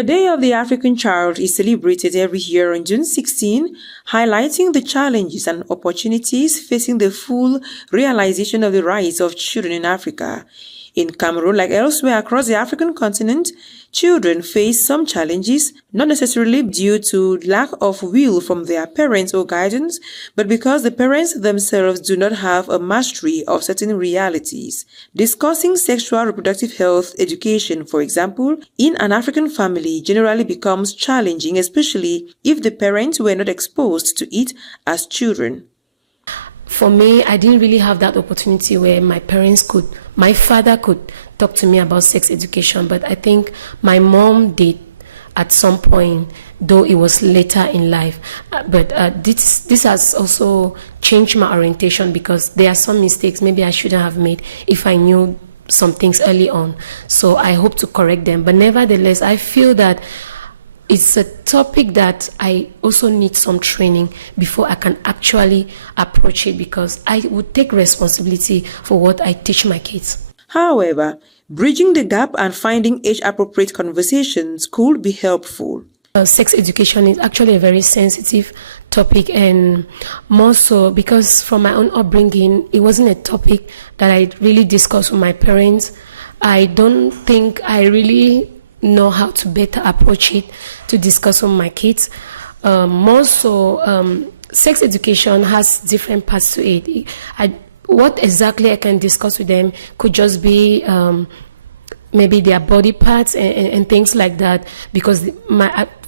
The Day of the African Child is celebrated every year on June 16, highlighting the challenges and opportunities facing the full realization of the rights of children in Africa. In Cameroon, like elsewhere across the African continent, children face some challenges, not necessarily due to lack of will from their parents or guidance, but because the parents themselves do not have a mastery of certain realities. Discussing sexual reproductive health education, for example, in an African family generally becomes challenging, especially if the parents were not exposed to it as children. For me, I didn't really have that opportunity where my father could talk to me about sex education, but I think my mom did at some point, though it was later in life. But this has also changed my orientation, because there are some mistakes maybe I shouldn't have made if I knew some things early on. So I hope to correct them. But nevertheless, I feel that it's a topic that I also need some training before I can actually approach it, because I would take responsibility for what I teach my kids. However, bridging the gap and finding age-appropriate conversations could be helpful. Sex education is actually a very sensitive topic, and more so because from my own upbringing, it wasn't a topic that I really discussed with my parents. I don't think I really know how to better approach it to discuss with my kids. More so, sex education has different parts to it. What exactly I can discuss with them could just be maybe their body parts and things like that, because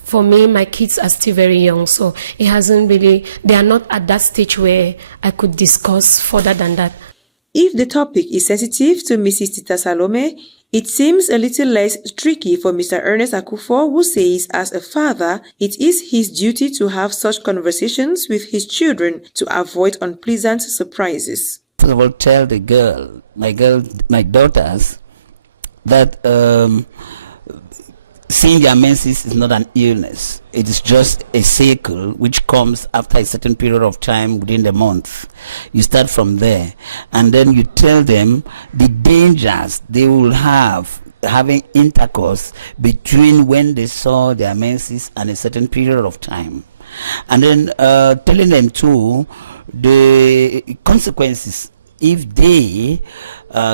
for me, my kids are still very young, so they are not at that stage where I could discuss further than that. If the topic is sensitive to Mrs. Tita Salome, it seems a little less tricky for Mr. Ernest Akufo, who says as a father, it is his duty to have such conversations with his children to avoid unpleasant surprises. First of all, tell my daughters that seeing their menses is not an illness. It is just a cycle which comes after a certain period of time within the month. You start from there, and then you tell them the dangers they will have having intercourse between when they saw their menses and a certain period of time. And then telling them too the consequences if they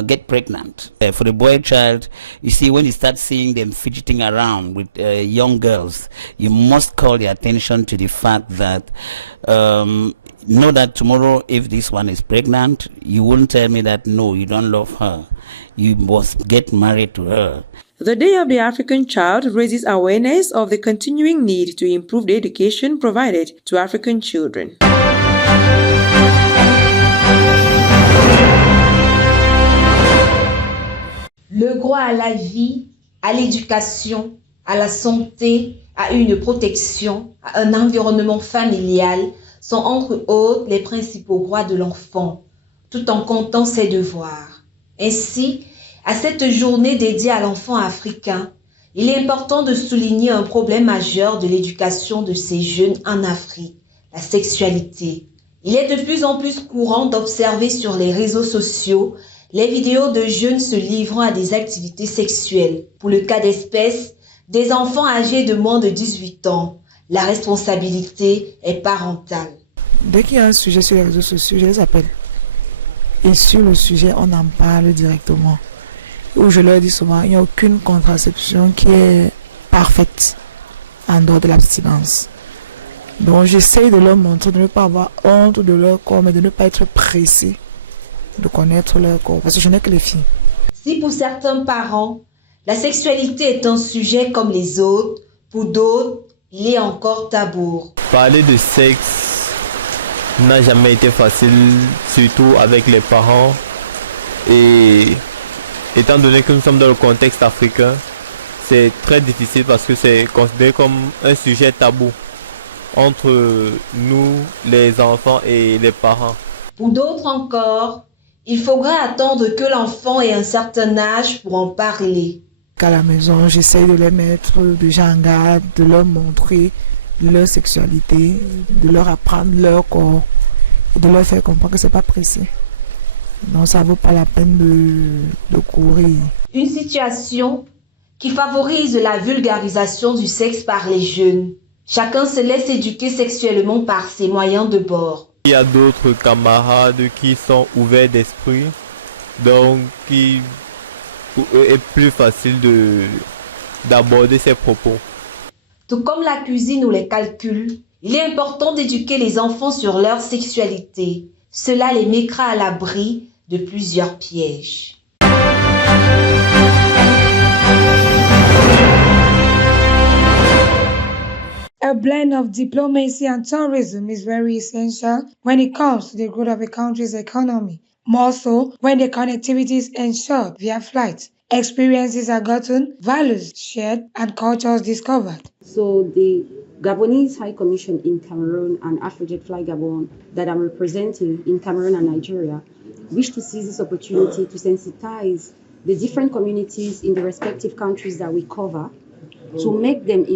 get pregnant. For the boy child, you see, when you start seeing them fidgeting around with young girls, you must call their attention to the fact that know that tomorrow if this one is pregnant, you won't tell me that no, you don't love her. You must get married to her. The Day of the African Child raises awareness of the continuing need to improve the education provided to African children. Le droit à la vie, à l'éducation, à la santé, à une protection, à un environnement familial sont entre autres les principaux droits de l'enfant, tout en comptant ses devoirs. Ainsi, à cette journée dédiée à l'enfant africain, il est important de souligner un problème majeur de l'éducation de ces jeunes en Afrique, la sexualité. Il est de plus en plus courant d'observer sur les réseaux sociaux les vidéos de jeunes se livrant à des activités sexuelles. Pour le cas d'espèce, des enfants âgés de moins de 18 ans, la responsabilité est parentale. Dès qu'il y a un sujet sur les réseaux sociaux, je les appelle. Et sur le sujet, on en parle directement. Où je leur dis souvent, il n'y a aucune contraception qui est parfaite en dehors de l'abstinence. Donc j'essaye de leur montrer, de ne pas avoir honte de leur corps, mais de ne pas être pressé de connaître leur corps, parce que je n'ai que les filles. Si pour certains parents, la sexualité est un sujet comme les autres, pour d'autres, il est encore tabou. Parler de sexe n'a jamais été facile, surtout avec les parents. Et étant donné que nous sommes dans le contexte africain, c'est très difficile parce que c'est considéré comme un sujet tabou entre nous, les enfants et les parents. Pour d'autres encore, il faudrait attendre que l'enfant ait un certain âge pour en parler. À la maison, j'essaye de les mettre déjà en garde, de leur montrer leur sexualité, de leur apprendre leur corps, et de leur faire comprendre que c'est pas pressé. Donc ça vaut pas la peine de courir. Une situation qui favorise la vulgarisation du sexe par les jeunes. Chacun se laisse éduquer sexuellement par ses moyens de bord. Il y a d'autres camarades qui sont ouverts d'esprit, donc pour eux est plus facile d'aborder ces propos. Tout comme la cuisine ou les calculs, il est important d'éduquer les enfants sur leur sexualité. Cela les mettra à l'abri de plusieurs pièges. A blend of diplomacy and tourism is very essential when it comes to the growth of a country's economy, more so when the connectivity is ensured via flights. Experiences are gotten, values shared, and cultures discovered. So the Gabonese High Commission in Cameroon and AfroJet Fly Gabon that I'm representing in Cameroon and Nigeria wish to seize this opportunity to sensitize the different communities in the respective countries that we cover to make them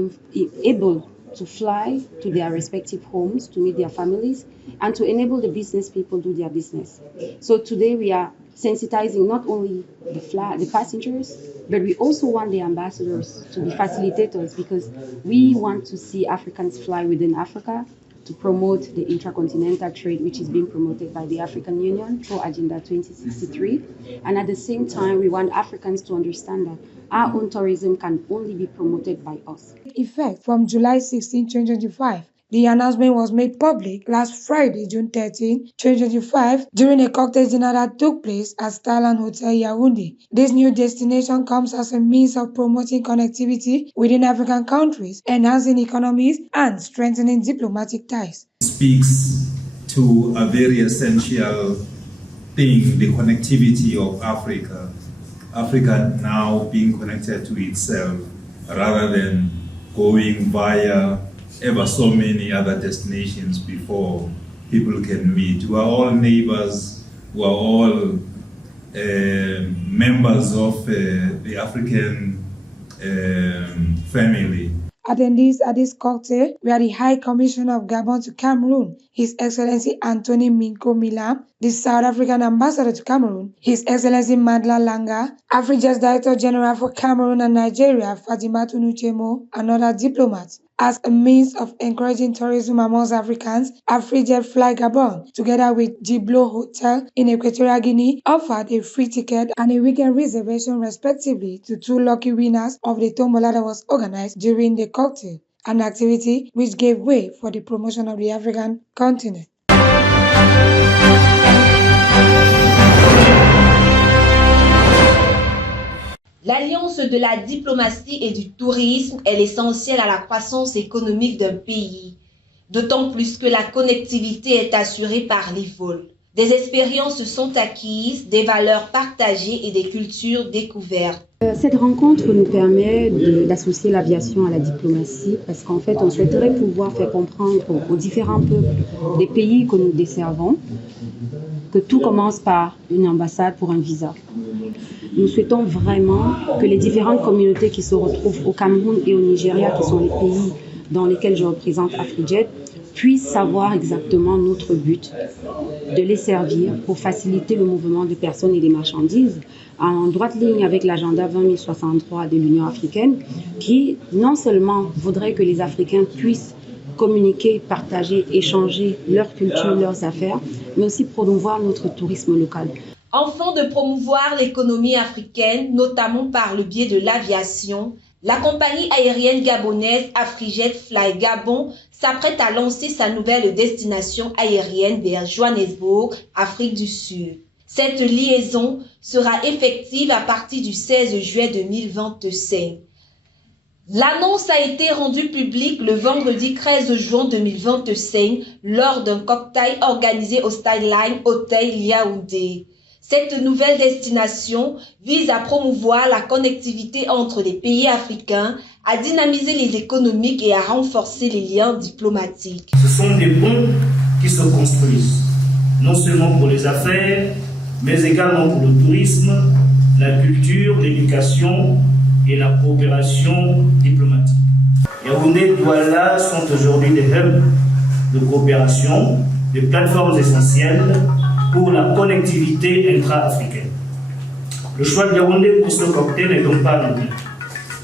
able to fly to their respective homes to meet their families and to enable the business people do their business. So today we are sensitizing not only the passengers, but we also want the ambassadors to be facilitators because we want to see Africans fly within Africa to promote the intercontinental trade, which is being promoted by the African Union through Agenda 2063. And at the same time, we want Africans to understand that our own tourism can only be promoted by us. Effect from July 16, 2025. The announcement was made public last Friday, June 13, 2025, during a cocktail dinner that took place at Starland Hotel Yaoundé. This new destination comes as a means of promoting connectivity within African countries, enhancing economies, and strengthening diplomatic ties. Speaks to a very essential thing, the connectivity of Africa. Africa now being connected to itself rather than going via ever so many other destinations before people can meet. We are all neighbors, we are all members of the African family. Attendees at this cocktail were the High Commissioner of Gabon to Cameroon, His Excellency Anthony Minko Milam, the South African Ambassador to Cameroon, His Excellency Madla Langa, AfriJet's Director General for Cameroon and Nigeria, Fatimatu Nuchemo, and other diplomats. As a means of encouraging tourism amongst Africans, AfriJet Fly Gabon, together with Diblo Hotel in Equatorial Guinea, offered a free ticket and a weekend reservation respectively to 2 lucky winners of the tombola that was organized during the cocktail, an activity which gave way for the promotion of the African continent. L'alliance de la diplomatie et du tourisme est essentielle à la croissance économique d'un pays, d'autant plus que la connectivité est assurée par les vols. Des expériences sont acquises, des valeurs partagées et des cultures découvertes. Cette rencontre nous permet d'associer l'aviation à la diplomatie parce qu'en fait, on souhaiterait pouvoir faire comprendre aux différents peuples des pays que nous desservons que tout commence par une ambassade pour un visa. Nous souhaitons vraiment que les différentes communautés qui se retrouvent au Cameroun et au Nigeria, qui sont les pays dans lesquels je représente AfriJet, puissent savoir exactement notre but, de les servir pour faciliter le mouvement de personnes et des marchandises en droite ligne avec l'agenda 2063 de l'Union africaine qui non seulement voudrait que les Africains puissent communiquer, partager, échanger leur culture, leurs affaires, mais aussi promouvoir notre tourisme local. Afin de promouvoir l'économie africaine, notamment par le biais de l'aviation, la compagnie aérienne gabonaise AfriJet Fly Gabon s'apprête à lancer sa nouvelle destination aérienne vers Johannesburg, Afrique du Sud. Cette liaison sera effective à partir du 16 juillet 2025. L'annonce a été rendue publique le vendredi 13 juin 2025 lors d'un cocktail organisé au Skyline Hotel Yaoundé. Cette nouvelle destination vise à promouvoir la connectivité entre les pays africains, à dynamiser les économiques et à renforcer les liens diplomatiques. Ce sont des ponts qui se construisent, non seulement pour les affaires, mais également pour le tourisme, la culture, l'éducation et la coopération diplomatique. Yaoundé et Douala sont aujourd'hui des hubs de coopération, des plateformes essentielles pour la connectivité intra-africaine. Le choix de Yaoundé pour ce cocktail n'est donc pas anodin.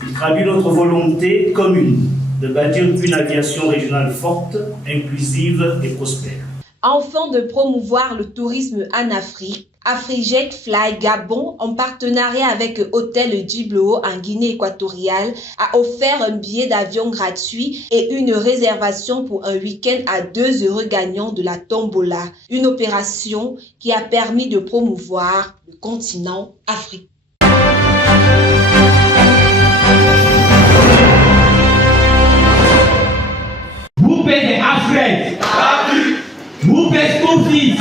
Il traduit notre volonté commune de bâtir une aviation régionale forte, inclusive et prospère. Afin de promouvoir le tourisme en Afrique, Afrijet Fly Gabon, en partenariat avec Hôtel Djiblo en Guinée équatoriale, a offert un billet d'avion gratuit et une réservation pour un week-end à 2 heureux gagnants de la tombola. Une opération qui a permis de promouvoir le continent africain. Vous payez Afrique. Vous payez school fees.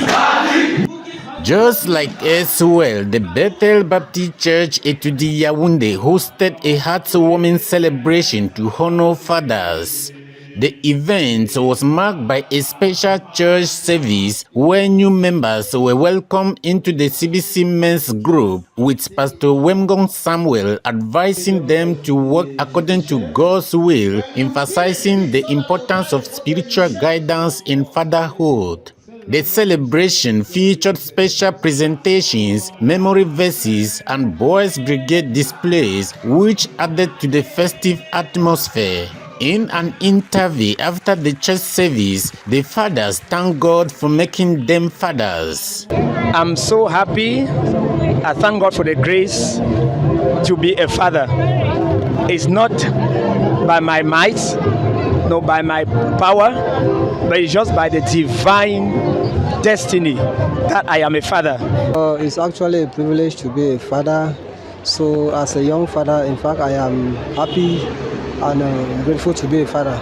Just like elsewhere, the Bethel Baptist Church Etudi Yaoundé hosted a heartwarming celebration to honor fathers. The event was marked by a special church service where new members were welcomed into the CBC men's group, with Pastor Wemgong Samuel advising them to work according to God's will, emphasizing the importance of spiritual guidance in fatherhood. The celebration featured special presentations, memory verses, and Boys Brigade displays, which added to the festive atmosphere. In an interview after the church service, the fathers thanked God for making them fathers. I'm so happy. I thank God for the grace to be a father. It's not by my might, not by my power, but it's just by the divine destiny that I am a father. It's actually a privilege to be a father. So as a young father, in fact, I am happy and grateful to be a father.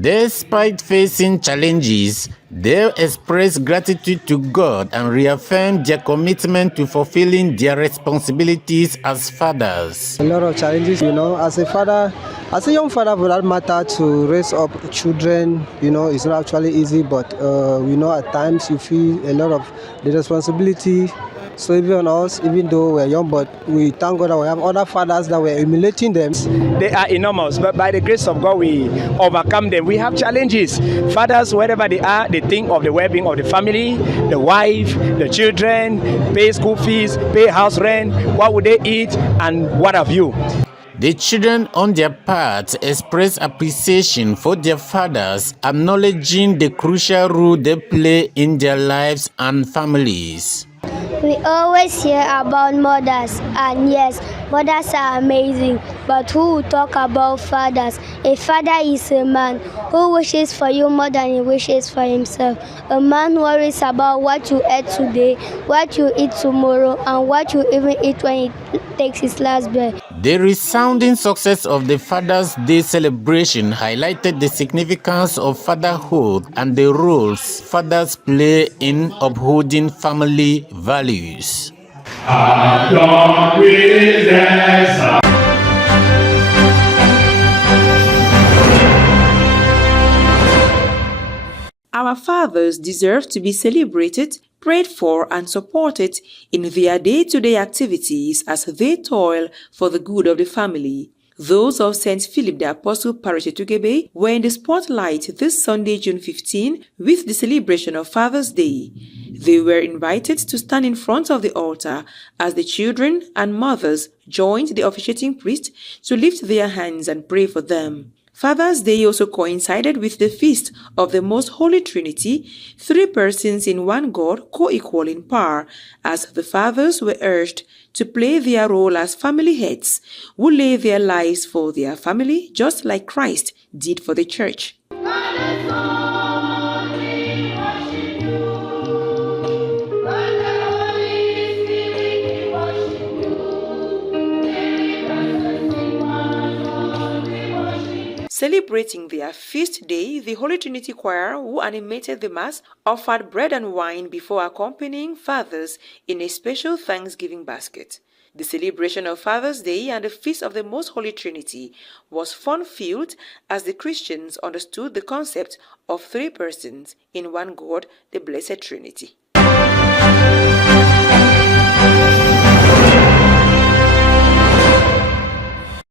Despite facing challenges, they expressed gratitude to God and reaffirmed their commitment to fulfilling their responsibilities as fathers. A lot of challenges, as a father, as a young father for that matter, to raise up children, it's not actually easy, but at times you feel a lot of the responsibility. So even on us, even though we're young, but we thank God that we have other fathers that we're emulating them. They are enormous, but by the grace of God, we overcome them. We have challenges. Fathers, wherever they are, they think of the well-being of the family, the wife, the children, pay school fees, pay house rent, what would they eat, and what have you. The children, on their part, express appreciation for their fathers, acknowledging the crucial role they play in their lives and families. We always hear about mothers, and yes, mothers are amazing, but who will talk about fathers? A father is a man who wishes for you more than he wishes for himself. A man worries about what you ate today, what you eat tomorrow, and what you even eat when he takes his last breath. The resounding success of the Father's Day celebration highlighted the significance of fatherhood and the roles fathers play in upholding family values. Our fathers deserve to be celebrated, prayed for, and supported in their day-to-day activities as they toil for the good of the family. Those of St. Philip the Apostle Parish Etugebe were in the spotlight this Sunday, June 15, with the celebration of Father's Day. They were invited to stand in front of the altar as the children and mothers joined the officiating priest to lift their hands and pray for them. Father's Day also coincided with the feast of the Most Holy Trinity, three persons in one God, co-equal in power, as the fathers were urged to play their role as family heads, who lay their lives for their family, just like Christ did for the church. Celebrating their feast day, the Holy Trinity Choir, who animated the Mass, offered bread and wine before accompanying fathers in a special Thanksgiving basket. The celebration of Father's Day and the Feast of the Most Holy Trinity was fun-filled as the Christians understood the concept of three persons in one God, the Blessed Trinity.